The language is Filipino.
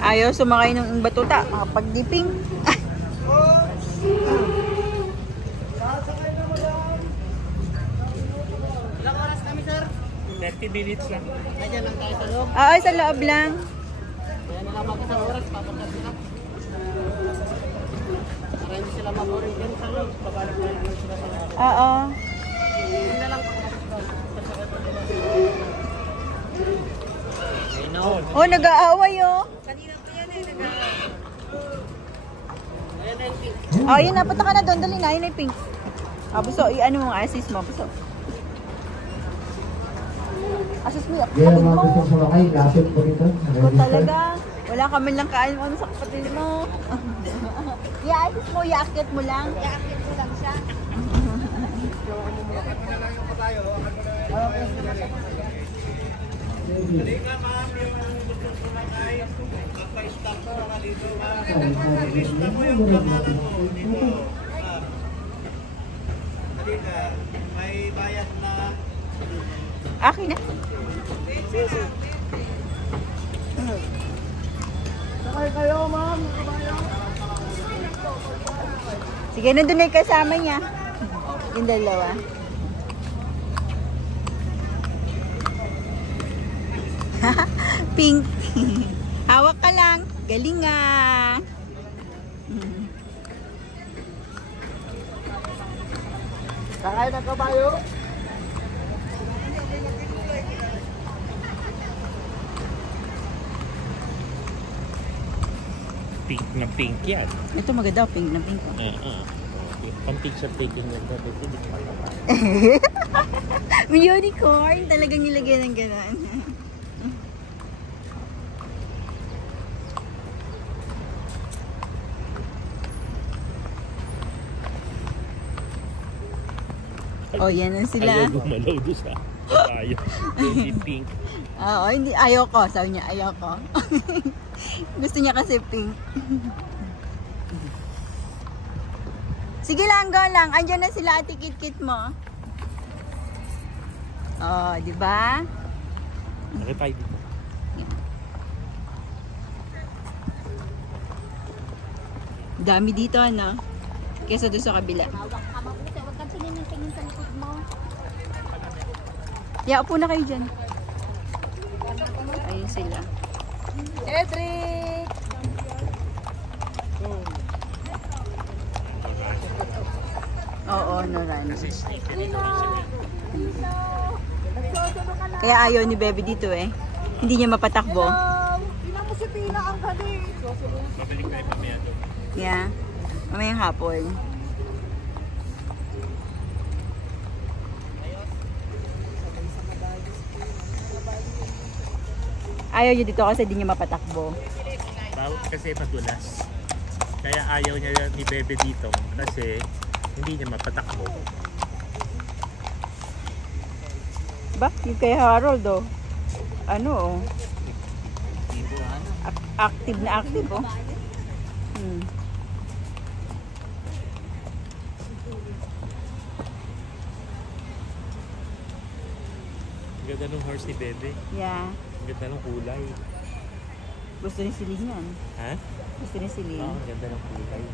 Ayaw sumakay ng batuta. Pag-diping. Ilang oras kami, sir? 30 minutes lang. Nandiyan lang tayo sa loob. Oo, sa loob lang. Kaya nila mag-isang oras, papunta sila. Para hindi sila maboring din sa loob. Babalik na lang sila sa loob. Oo. Yun na lang Oh, nag-aaway oh. Kanina pa yan eh, nag-aaway. Ayan na yung pink. Oh, yun na. Punta ka na doon. Dali na. Yun na yung pink. Ah, buso. I-ano mo. Assist mo. Buso. Assist mo. Kapatid mo. Ikaw talaga. Wala ka man lang kaan sa kapatid mo. I-assist mo. I-akit mo lang. I-akit mo lang siya. Halika ma'am, yung gusto sumakay, magpa-stop ko na dito. Lista mo yung pangalan mo dito. Halika, may bayad na. Akin na. Sakay kayo, ma'am. Sige, nandun na yung kasama niya. Yung dalawa. Pink. Hawak ka lang. Galing nga. Sakay na kabayo. Pink na pink yan. Ito maganda. Pink na pink. Pang picture taking yan. Hindi ko matapa. May unicorn. Talagang nilagyan ng gano'n. Oh, yan na sila. Ayaw gumalaw doon sa kabayo. Hindi pink. Oo, hindi. Ayaw ko. Sabi niya, ayaw ko. Gusto niya kasi pink. Sige lang, go lang. Andiyan na sila, ate kit-kit mo. Oh, di ba? Bakit tayo dito? Dami dito, ano? Kesa doon sa kabila. Hawak ka mabuti. Huwag kang tingin ng tingin sa likod mo. Yeah, upo na kayo dyan. Ayun sila. Cedric! Oo, no run. Kaya ayaw ni Bebe dito eh. Hindi niya mapatakbo. Ina mo si Pina ang galing. Babalik na yung mamaya doon. Yeah. Mamayang hapon. Ayaw niya dito kasi hindi niya mapatakbo. Kasi madulas. Kaya ayaw niya ni Bebe dito kasi hindi niya mapatakbo. Ba? Yung kay Harold oh. Ano oh. Active na active oh. Ang ganda ng horse ni Bebe. Yeah. Ang ganda ng kulay. Gusto ni Celine yan. Ha? Gusto ni Celine. Oo, ang ganda ng kulay.